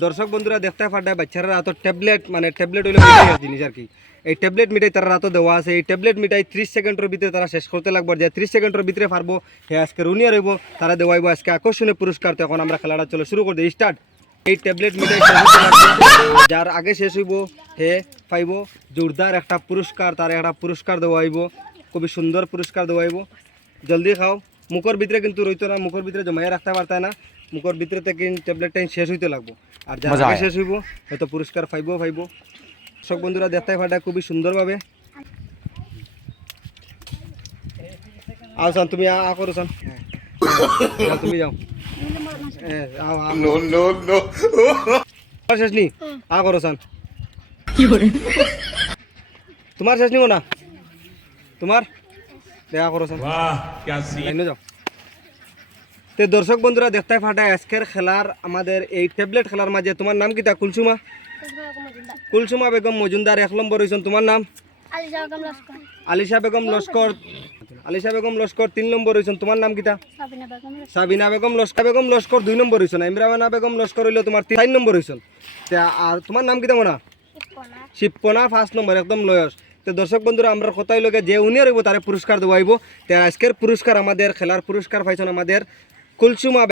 দর্শক বন্ধুরা, দেখতে পাঠায় বাচ্চারা রাত ট্যাবলেট মানে ট্যাবলেট হইলে জিনিস আর কি। এই ট্যাবলেট মিঠাই তারা রাত দেওয়া আছে, এই ট্যাবলেট মিঠাই ত্রিশ সেকেন্ডের ভিতরে তারা শেষ করতে লাগবে। যে ত্রিশ সেকেন্ডের ভিতরে পারব, হে আজকে রুনিয়া রইব, তারা দেওয়াইব আজকে আকর্ষণীয় পুরস্কার। তো এখন আমরা খেলাটা চলো শুরু করে দিই। স্টার্ট এই ট্যাবলেট লাগবে। যার আগে শেষ হইব, হে পাইব জোরদার একটা পুরস্কার, তার একটা পুরস্কার দেওয়াইব। খুবই সুন্দর পুরস্কার দেওয়াইব। জলদি খাও। মুখের ভিতরে কিন্তু রইতো না, মুখের ভিতরে জমাইয়া রাখতে পারতাই না। মুখের ভিতরে থেকে ট্যাবলেটটা শেষ হইতে লাগবো। আর যার। শেষ হইব হয়তো পুরস্কার পাইব পাইব। সব বন্ধুরা দেখতে পাটা খুবই সুন্দরভাবে। আও সান তুমি আ করো সান। যাও, তুমি যাও। তোমার শেষ নি? আ করো সান। তোমার শেষ নিব না? তোমার? দেখা করো সান। যাও। তে দর্শক বন্ধুরা দেখতে ফাটায় আজকের খেলার আমাদের এই ট্যাবলেট খেলার মাঝে। তোমার নাম কিটা কুলসুমা? কুলসুমা বেগম মজুমদার এক নম্বর হয়েছেন তোমার নাম? আলিশা বেগম লস্কর। আলিশা বেগম লস্কর। তিন নম্বর হয়েছেন তোমার নাম কিটা সাবিনা বেগম লস্কর। সাবিনা বেগম লস্কর। দুই নম্বর হয়েছেন ইমরানা বেগম লস্কর হইলে তোমার চার নম্বর হয়েছেন তে আর তোমার নাম কিটা মোনা? শিবকোনা ফার্স্ট নম্বর একদম লয়স। তো দর্শক বন্ধুরা আমরা কথাই লোকে যে উনি রইব তারে পুরস্কার দেওয়াইব তে আজকের পুরস্কার আমাদের খেলার পুরস্কার পাইছেন আমাদের কুলসুমা